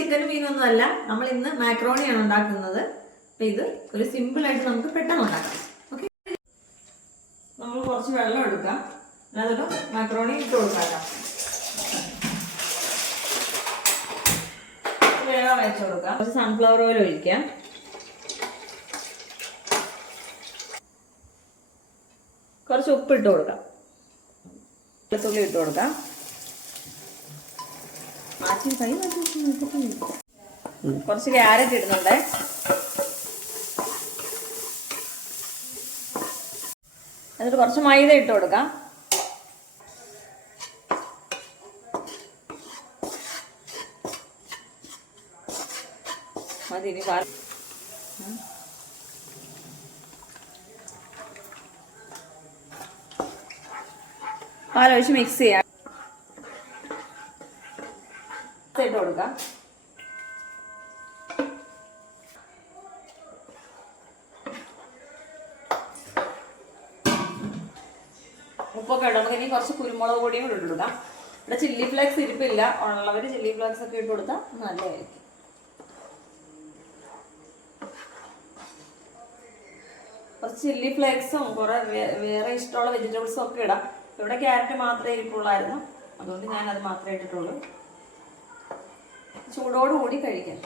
ചിക്കനും മീനൊന്നും അല്ല, നമ്മൾ ഇന്ന് മാക്രോണിയാണ് ഉണ്ടാക്കുന്നത്. അപ്പം ഇത് ഒരു സിമ്പിളായിട്ട് നമുക്ക് പെട്ടെന്ന് ഉണ്ടാക്കാം. ഓക്കെ, നമ്മൾ കുറച്ച് വെള്ളം എടുക്കാം, അതിൽ മാക്രോണി ഇട്ട് കൊടുക്കാം. വേഗം വെച്ച് കൊടുക്കാം. കുറച്ച് സൺഫ്ലവർ ഓയിൽ ഒഴിക്കാം. കുറച്ച് ഉപ്പ് ഇട്ട് കൊടുക്കാം. വെളുത്തുള്ളി ഇട്ട് കൊടുക്കാം. കുറച്ച് ക്യാരറ്റ് ഇടുന്നുണ്ട്. എന്നിട്ട് കുറച്ച് മൈദ ഇട്ട് കൊടുക്കാം. മതി. ഇനി പാലൊഴിച്ച് മിക്സ് ചെയ്യാം. ഇട്ട് കൊടുക്കാം. ഉപ്പൊക്കെ ഇടും. നമുക്ക് ഇനി കുറച്ച് കുരുമുളക് പൊടിയും കൂടി ഇട്ട് കൊടുക്കാം. ഇവിടെ ചില്ലി ഫ്ലേക്സ് ഇരിപ്പില്ല, ഉള്ളവർ ചില്ലി ഫ്ലേക്സ് ഒക്കെ ഇട്ട് കൊടുത്താൽ നല്ലതായിരിക്കും. കുറച്ച് ചില്ലി ഫ്ലേക്സും കുറെ വേറെ ഇഷ്ടമുള്ള വെജിറ്റബിൾസും ഒക്കെ ഇടാം. ഇവിടെ ക്യാരറ്റ് മാത്രമേ ഇരിപ്പുള്ളായിരുന്നു, അതുകൊണ്ട് ഞാനത് മാത്രമേ ഇട്ടിട്ടുള്ളൂ. ചൂടോടുകൂടി കഴിക്കാം.